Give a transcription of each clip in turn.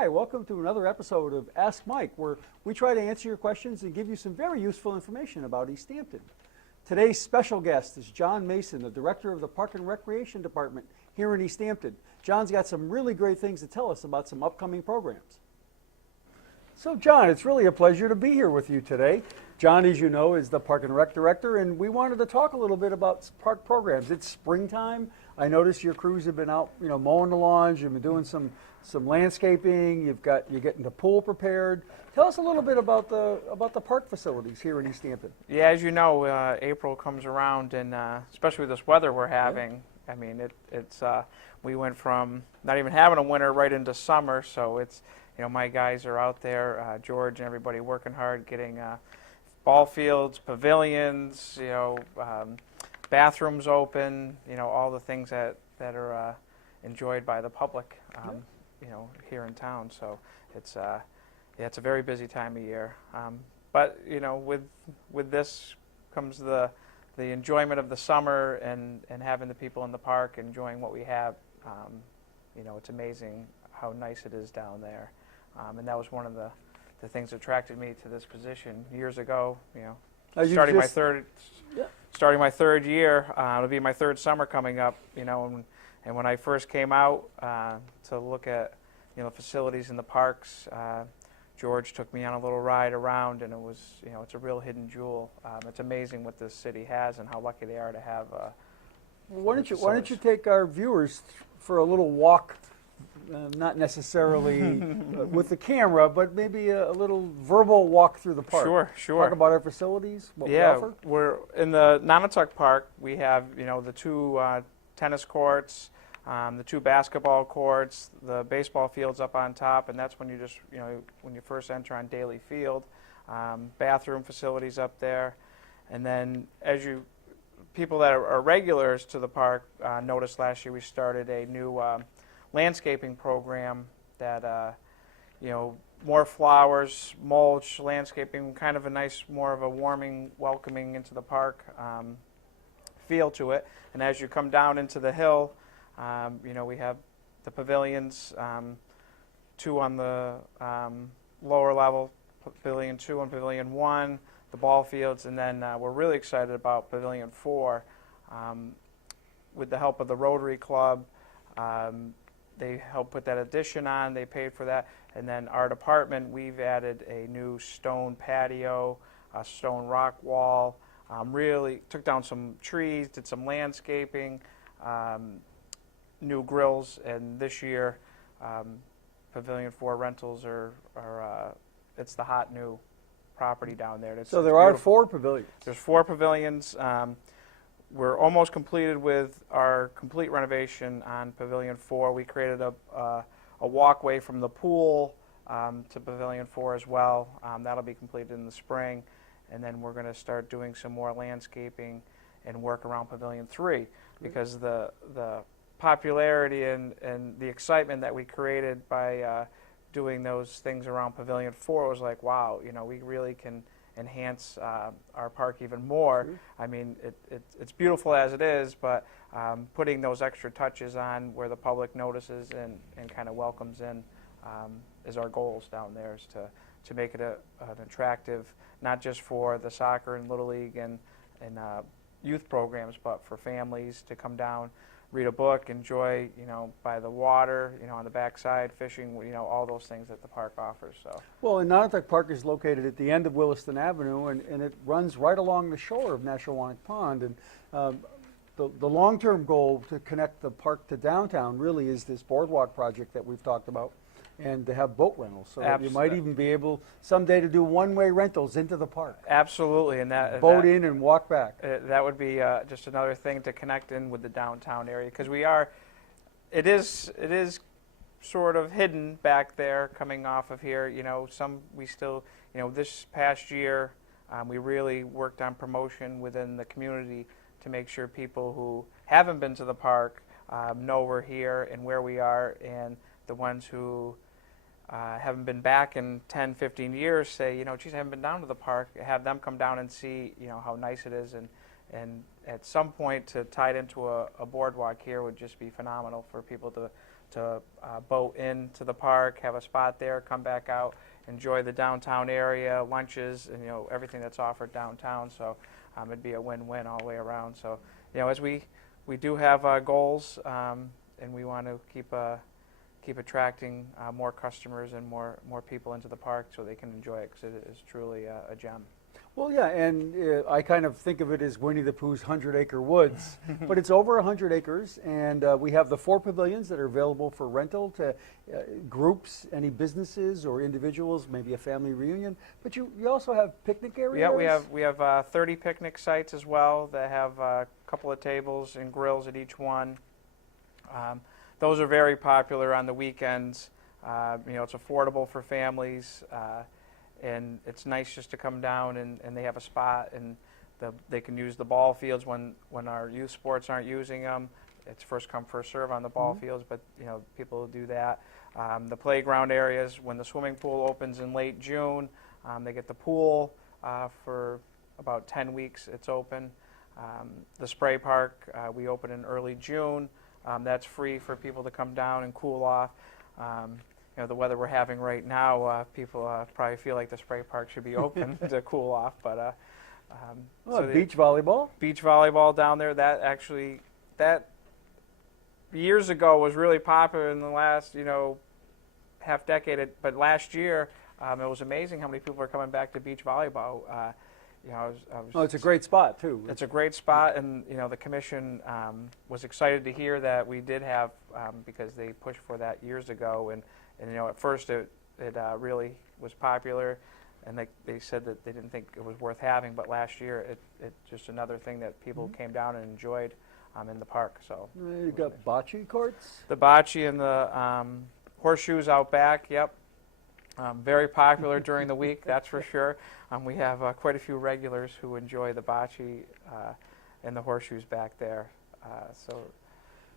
Hi, welcome to another episode of Ask Mike, where we try to answer your questions and give you some very useful information about East Hampton. Today's special guest is John Mason, the Director of the Park and Recreation Department here in East Hampton. John's got some really great things to tell us about some upcoming programs. So John, it's really a pleasure to be here with you today. John, as you know, is the Park and Rec Director, and we wanted to talk a little bit about park programs. It's springtime. I noticed your crews have been out, mowing the lawns. You've been doing some landscaping. You're getting the pool prepared. Tell us a little bit about the park facilities here in East Hampton. Yeah, as you know, April comes around, and especially with this weather we're having, I mean, we went from not even having a winter right into summer. So it's, my guys are out there, George and everybody working hard, getting ball fields, pavilions, bathrooms open, all the things that are enjoyed by the public, here in town. So it's a very busy time of year. But with this comes the enjoyment of the summer and having the people in the park enjoying what we have. It's amazing how nice it is down there. And that was one of the things that attracted me to this position years ago. Starting my third year, it'll be my third summer coming up. And when I first came out to look at facilities in the parks, George took me on a little ride around, and it was it's a real hidden jewel. It's amazing what this city has and how lucky they are to have. Why don't you take our viewers for a little walk? Not necessarily with the camera, but maybe a little verbal walk through the park. Sure. Talk about our facilities, what we offer. We're in the Nonotuck Park. We have, the two tennis courts, the two basketball courts, the baseball fields up on top, and that's when you just, when you first enter on Daly Field. Bathroom facilities up there. And then people that are regulars to the park noticed last year we started a new landscaping program that, more flowers, mulch, landscaping, kind of a nice, more of a warming, welcoming into the park feel to it. And as you come down into the hill, we have the pavilions, two on the lower level, Pavilion 2 and Pavilion 1, the ball fields, and then we're really excited about Pavilion 4. With the help of the Rotary Club, they helped put that addition on. They paid for that. And then our department, we've added a new stone patio, a stone rock wall, really took down some trees, did some landscaping, new grills. And this year, Pavilion 4 rentals it's the hot new property down there. So there are 4 pavilions. There's 4 pavilions. We're almost completed with our complete renovation on Pavilion 4. We created a walkway from the pool to Pavilion 4 as well. That'll be completed in the spring. And then we're going to start doing some more landscaping and work around Pavilion 3 because the popularity and the excitement that we created by doing those things around Pavilion 4 was like, wow, we really can enhance our park even more. I mean, it's beautiful as it is, but putting those extra touches on where the public notices and kind of welcomes in is our goals down there, is to make it an attractive, not just for the soccer and Little League and youth programs, but for families to come down, read a book, enjoy, by the water, on the backside, fishing, all those things that the park offers. So. Well, and Nonotuck Park is located at the end of Williston Avenue, and it runs right along the shore of Neshowannock Pond. And the long-term goal to connect the park to downtown really is this boardwalk project that we've talked about, and to have boat rentals. So that you might even be able someday to do one-way rentals into the park. Absolutely, and boat in and walk back. That would be just another thing to connect in with the downtown area, because it is sort of hidden back there coming off of here. We still, this past year we really worked on promotion within the community to make sure people who haven't been to the park know we're here and where we are, and the ones who haven't been back in 10, 15 years say, geez, I haven't been down to the park. Have them come down and see, how nice it is, and at some point to tie it into a boardwalk here would just be phenomenal for people to to boat into the park, have a spot there, come back out, enjoy the downtown area, lunches, and everything that's offered downtown. So it'd be a win-win all the way around. So as we do have goals, and we want to keep attracting more customers and more people into the park so they can enjoy it, because it is truly a gem. Well, yeah, and I kind of think of it as Winnie the Pooh's 100-acre woods, but it's over 100 acres, and we have the 4 pavilions that are available for rental to groups, any businesses or individuals, maybe a family reunion. But you also have picnic areas. Yeah, we have 30 picnic sites as well that have a couple of tables and grills at each one. Those are very popular on the weekends. It's affordable for families. And it's nice just to come down and they have a spot, and they can use the ball fields when our youth sports aren't using them. It's first come, first serve on the ball fields, but people do that. The playground areas, when the swimming pool opens in late June, they get the pool for about 10 weeks. It's open. The spray park, we open in early June. That's free for people to come down and cool off. The weather we're having right now, people probably feel like the spray park should be open to cool off. But beach volleyball. Beach volleyball down there. That years ago was really popular in the last half decade. But last year, it was amazing how many people are coming back to beach volleyball. It's a great spot too. It's a great spot, and the commission was excited to hear that we did have, because they pushed for that years ago, and at first it really was popular, and they said that they didn't think it was worth having, but last year it just another thing that people came down and enjoyed in the park. So you got bocce courts. The bocce and the horseshoes out back. Yep. Very popular during the week, that's for sure. We have quite a few regulars who enjoy the bocce and the horseshoes back there.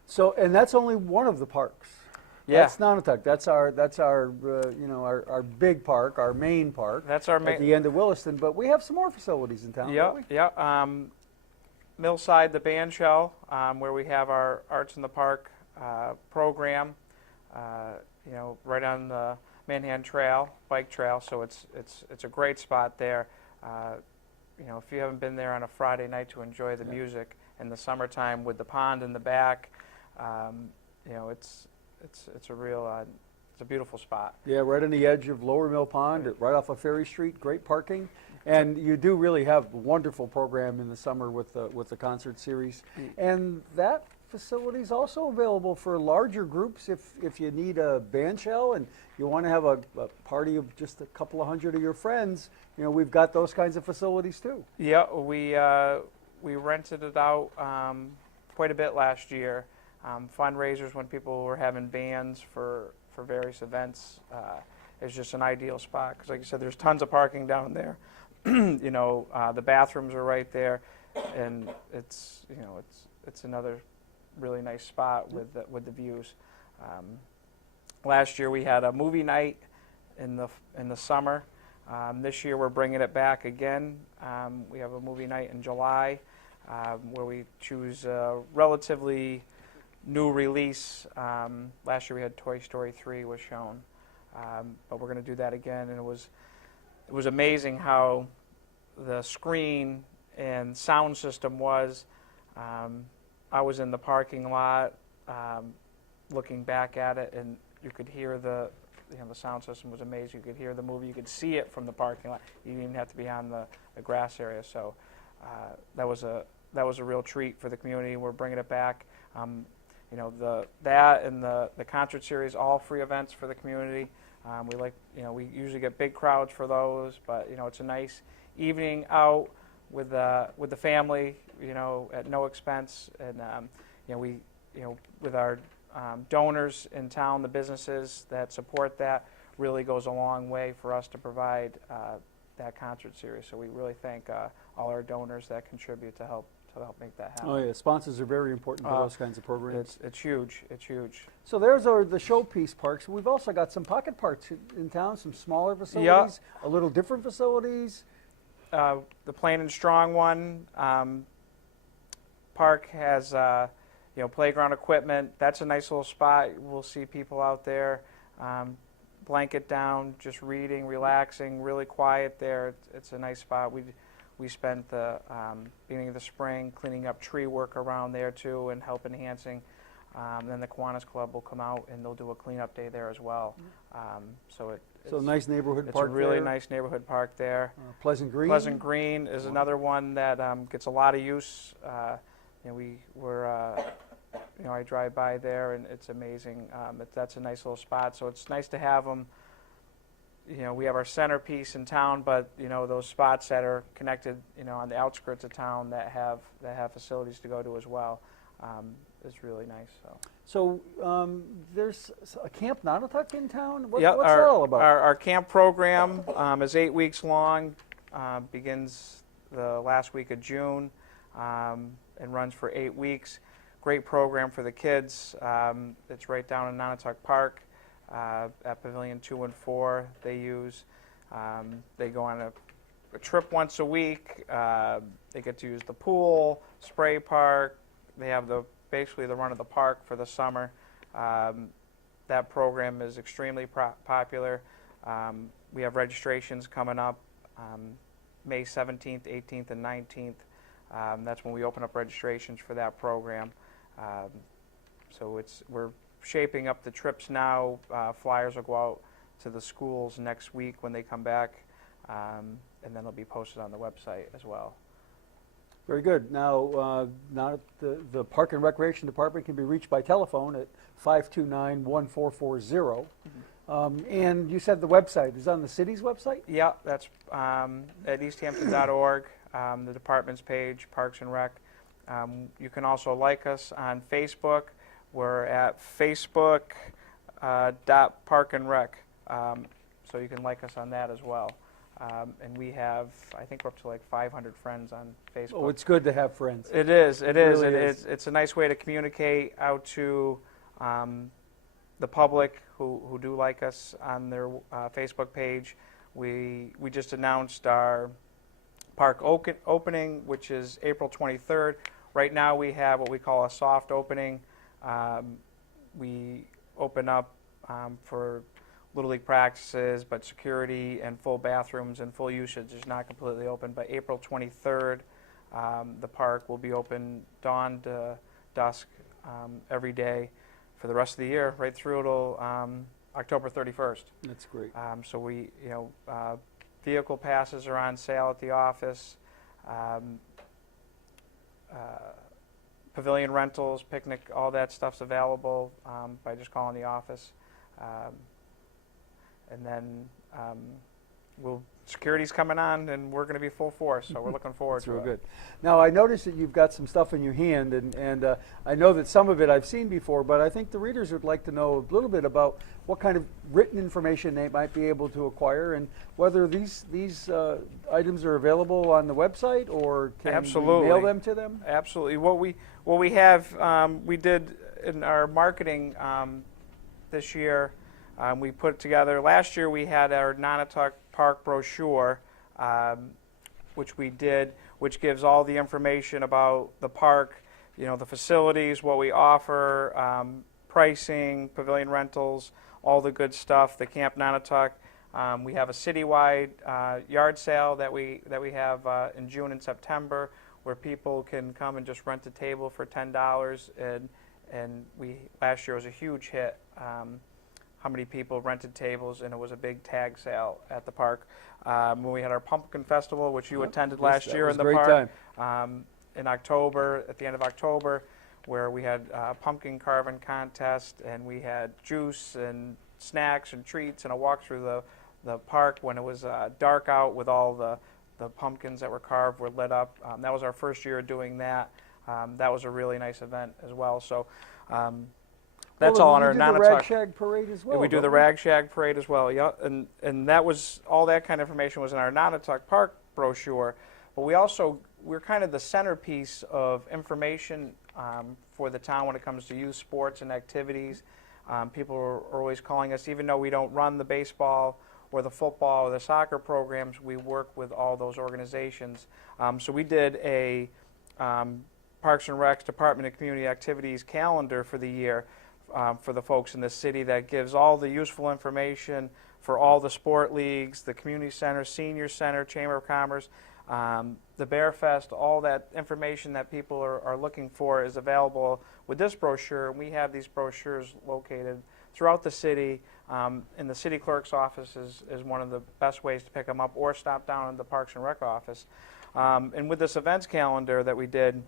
So, and that's only one of the parks. Yeah. That's Nonotuck. That's our big park, our main park. That's our main. At the end of Williston, but we have some more facilities in town. Yeah, don't we? yeah. Millside, the band shell, where we have our Arts in the Park program. Right on the Manhattan Trail, bike trail. So it's a great spot there. If you haven't been there on a Friday night to enjoy the music in the summertime with the pond in the back, it's a real it's a beautiful spot. Yeah, right on the edge of Lower Mill Pond, right off of Ferry Street. Great parking, and you do really have a wonderful program in the summer with the concert series, and that facility is also available for larger groups if you need a band shell and you want to have a party of just a couple of hundred of your friends. We've got those kinds of facilities too. Yeah, we rented it out quite a bit last year. Fundraisers when people were having bands for various events. It's just an ideal spot because, like you said, there's tons of parking down there. The bathrooms are right there, and it's another really nice spot with the views. Last year we had a movie night in the summer. This year we're bringing it back again. We have a movie night in July where we choose a relatively new release. Last year we had Toy Story 3 was shown, but we're going to do that again. And it was amazing how the screen and sound system was. I was in the parking lot looking back at it, and you could hear the sound system was amazing. You could hear the movie. You could see it from the parking lot. You didn't even have to be on the grass area. So that was a real treat for the community. We're bringing it back. That and the concert series, all free events for the community. We usually get big crowds for those, but it's a nice evening out with the family, at no expense, and with our donors in town, the businesses that support that really goes a long way for us to provide that concert series. So we really thank all our donors that contribute to help make that happen. Oh yeah, sponsors are very important for those kinds of programs. It's huge. It's huge. So there's the showpiece parks. We've also got some pocket parks in town, some smaller facilities, a little different facilities. The Plain and Strong one park has playground equipment. That's a nice little spot. We'll see people out there, blanket down, just reading, relaxing, really quiet there. It's a nice spot. We spent the beginning of the spring cleaning up tree work around there too and help enhancing. Then the Kiwanis Club will come out and they'll do a cleanup day there as well. So So nice neighborhood it's park a really there. nice neighborhood park there. Pleasant Green. Pleasant Green is another one that gets a lot of use. I drive by there and it's amazing. That's a nice little spot. So it's nice to have them. We have our centerpiece in town, but those spots that are connected, on the outskirts of town that have facilities to go to as well, is really nice. So there's a Camp Nonotuck in town. What's Yep, that all about? Our camp program is 8 weeks long, begins the last week of June, and runs for 8 weeks. Great program for the kids. It's right down in Nonotuck Park at Pavilion 2 and 4. They use. They go on a trip once a week. They get to use the pool, spray park. They have basically the run of the park for the summer. That program is extremely popular. We have registrations coming up May 17th, 18th, and 19th. That's when we open up registrations for that program. So we're shaping up the trips now. Flyers will go out to the schools next week when they come back, and then they'll be posted on the website as well. Very good. Now the Park and Recreation Department can be reached by telephone at 529-1440. And you said the website is on the city's website? Yeah, that's at easthampton.org, the department's page, Parks and Rec. You can also like us on Facebook. We're at facebook.parkandrec, so you can like us on that as well. And we have, I think we're up to like 500 friends on Facebook. Oh, it's good to have friends. It is. It is. really And is. it's a nice way to communicate out to the public who do like us on their Facebook page. We just announced our park opening, which is April 23rd. Right now we have what we call a soft opening. We open up for Little League practices, but security and full bathrooms and full usage is not completely open. But April 23rd, the park will be open dawn to dusk every day for the rest of the year, right through till October 31st. That's great. So we, vehicle passes are on sale at the office. Pavilion rentals, picnic, all that stuff's available by just calling the office. And then security's coming on, and we're going to be full force, so we're looking forward That's to real it. good. Now, I noticed that you've got some stuff in your hand, and I know that some of it I've seen before, but I think the readers would like to know a little bit about what kind of written information they might be able to acquire, and whether these items are available on the website, or can Absolutely. we mail them to them? Absolutely. What we have, we did in our marketing this year. We put together, last year we had our Nonotuck Park brochure, which we did, which gives all the information about the park, the facilities, what we offer, pricing, pavilion rentals, all the good stuff, the Camp Nonotuck. We have a citywide yard sale that we have in June and September, where people can come and just rent a table for $10, and last year was a huge hit. How many people rented tables, and it was a big tag sale at the park. When we had our Pumpkin Festival, which you attended last year in the park. That was a great time. In October, at the end of October, where we had a pumpkin carving contest, and we had juice and snacks and treats and a walk through the park when it was dark out, with all the pumpkins that were carved were lit up. That was our first year doing that. That was a really nice event as well. So. That's all on our Nonotuck. We do the Rag Shag Parade as well. We do the Rag Shag Parade as well, yeah. And that was, all that kind of information was in our Nonotuck Park brochure. But we're kind of the centerpiece of information for the town when it comes to youth sports and activities. People are always calling us, even though we don't run the baseball or the football or the soccer programs, we work with all those organizations. So we did a Parks and Rec's Department of Community Activities calendar for the year for the folks in the city that gives all the useful information for all the sport leagues, the community center, senior center, Chamber of Commerce, the Bear Fest. All that information that people are looking for is available with this brochure. We have these brochures located throughout the city. And the city clerk's office is one of the best ways to pick them up, or stop down in the Parks and Rec office. And with this events calendar that we did,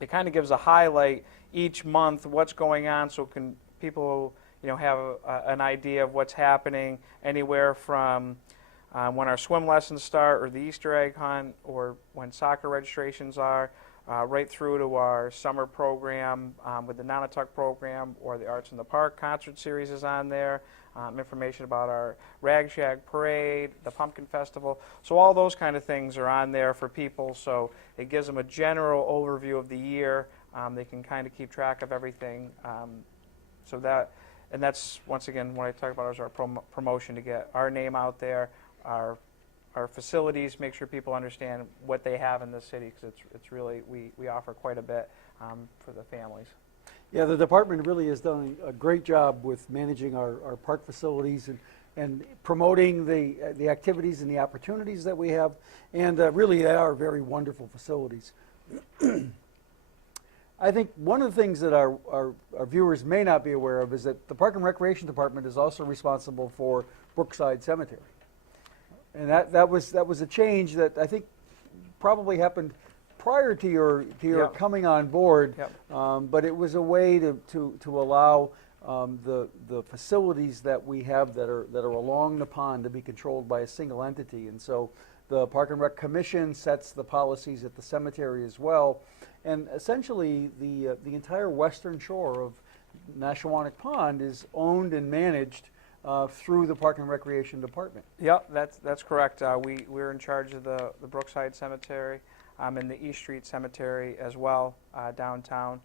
it kind of gives a highlight each month what's going on, so can people have an idea of what's happening, anywhere from when our swim lessons start, or the Easter egg hunt, or when soccer registrations are, right through to our summer program with the Nonotuck program, or the Arts in the Park concert series is on there. Information about our Rag Shag Parade, the Pumpkin Festival. So all those kind of things are on there for people, so it gives them a general overview of the year. They can kind of keep track of everything. And that's, once again, what I talk about is our promotion, to get our name out there, our facilities, make sure people understand what they have in the city, because it's really, we offer quite a bit for the families. Yeah, the department really has done a great job with managing our park facilities and promoting the activities and the opportunities that we have, and really they are very wonderful facilities. I think one of the things that our viewers may not be aware of is that the Park and Recreation Department is also responsible for Brookside Cemetery. And that was a change that I think probably happened prior to your Yep. coming on board. Yep. But it was a way to allow the facilities that we have that are along the pond to be controlled by a single entity. And so the Park and Rec Commission sets the policies at the cemetery as well. And essentially the entire western shore of Nashawanek Pond is owned and managed through the Park and Recreation Department. Yep, that's correct. We're in charge of the Brookside Cemetery and the East Street Cemetery as well, downtown.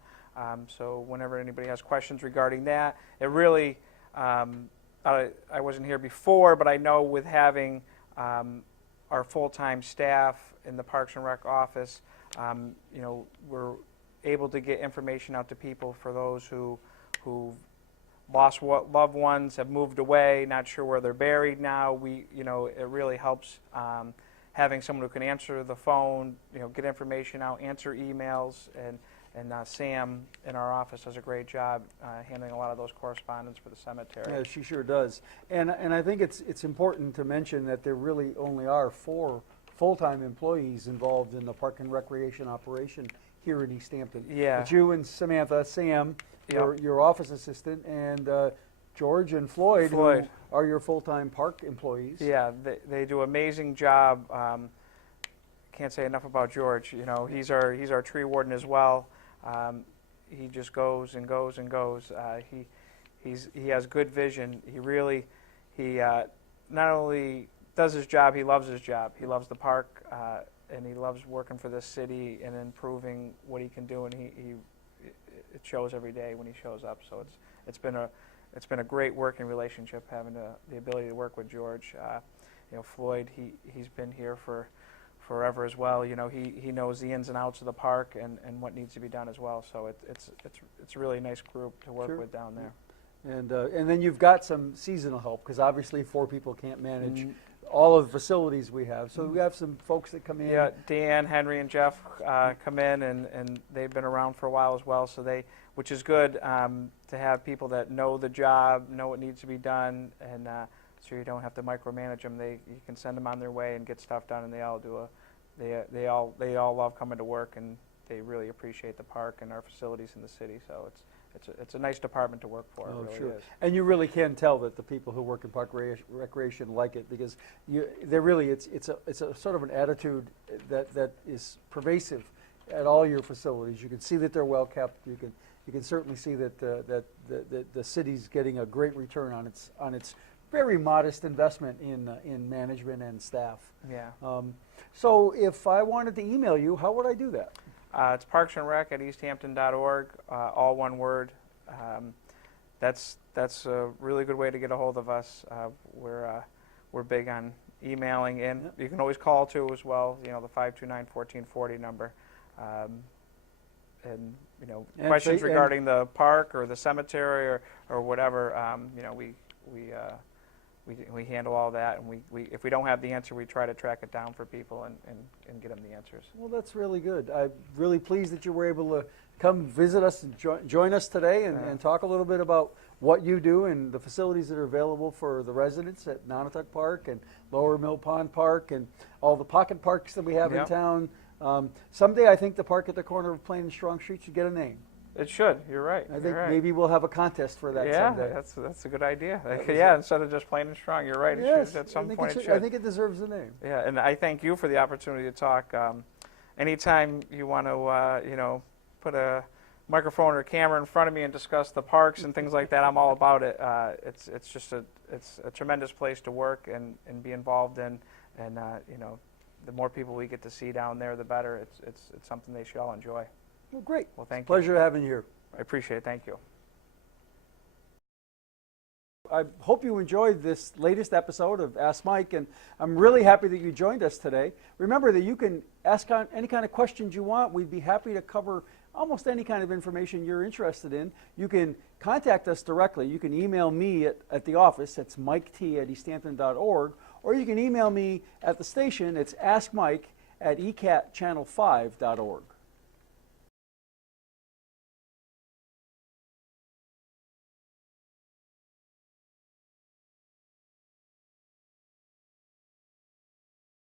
So whenever anybody has questions regarding that, it really, I wasn't here before, but I know with having our full-time staff in the Parks and Rec office, we're able to get information out to people for those who lost loved ones, have moved away, not sure where they're buried now. It really helps having someone who can answer the phone, get information out, answer emails, and Sam in our office does a great job handling a lot of those correspondence for the cemetery. Yeah, she sure does. And I think it's important to mention that there really only are 4 full-time employees involved in the Park and Recreation operation here in East Hampton. Yeah. It's you and Samantha, Sam, Yep. your office assistant, and George and Floyd, who are your full-time park employees. Yeah, they do an amazing job. Can't say enough about George. He's our tree warden as well. He just goes and goes and goes. He has good vision. He not only does his job, he loves his job. He loves the park, and he loves working for this city and improving what he can do. And it shows every day when he shows up. So it's been a great working relationship, having the ability to work with George. Floyd, he's been here for forever as well. He knows the ins and outs of the park and what needs to be done as well. So it's a really nice group to work Sure. with down there. And then you've got some seasonal help, because obviously 4 people can't manage all of the facilities we have. So we have some folks that come in. Yeah, Dan, Henry, and Jeff come in, and they've been around for a while as well. So which is good to have people that know the job, know what needs to be done, and so you don't have to micromanage them. You can send them on their way and get stuff done, and they all love coming to work, and they really appreciate the park and our facilities in the city. So it's a nice department to work for. Oh, it really sure. is. And you really can tell that the people who work in park recreation like it, because it's a sort of an attitude that is pervasive at all your facilities. You can see that they're well kept. You can certainly see that the city's getting a great return on its very modest investment in management and staff. Yeah. So if I wanted to email you, how would I do that? It's parksandrec@easthampton.org, all one word. That's a really good way to get a hold of us. We're big on emailing in. Yep. You can always call too as well. The 529-1440 number. and you know, And questions fa- and- regarding the park or the cemetery or whatever, you know, we handle all that, and we if we don't have the answer, we try to track it down for people and get them the answers. Well, that's really good. I'm really pleased that you were able to come visit us and join us today and talk a little bit about what you do and the facilities that are available for the residents at Nonotuck Park and Lower Mill Pond Park and all the pocket parks that we have in Yep. town. Someday I think the park at the corner of Plain and Strong Street should get a name. It should. You're right. I You're think right. maybe we'll have a contest for that yeah, someday. that's a good idea. was Yeah, it. instead of just plain and strong, you're right. It Yes, should, at some I think point it it should. I should. think it deserves a name. Yeah, and I thank you for the opportunity to talk. Anytime you want to, you know, put a microphone or camera in front of me and discuss the parks and things like that, I'm all about it. It's just a tremendous place to work and be involved in, and you know, the more people we get to see down there, the better. It's something they should all enjoy. Well, great. Well, thank you. Pleasure having you here. I appreciate it. Thank you. I hope you enjoyed this latest episode of Ask Mike, and I'm really happy that you joined us today. Remember that you can ask any kind of questions you want. We'd be happy to cover almost any kind of information you're interested in. You can contact us directly. You can email me at the office. That's miket@easthampton.org, or you can email me at the station. It's askmike@ecatchannel5.org.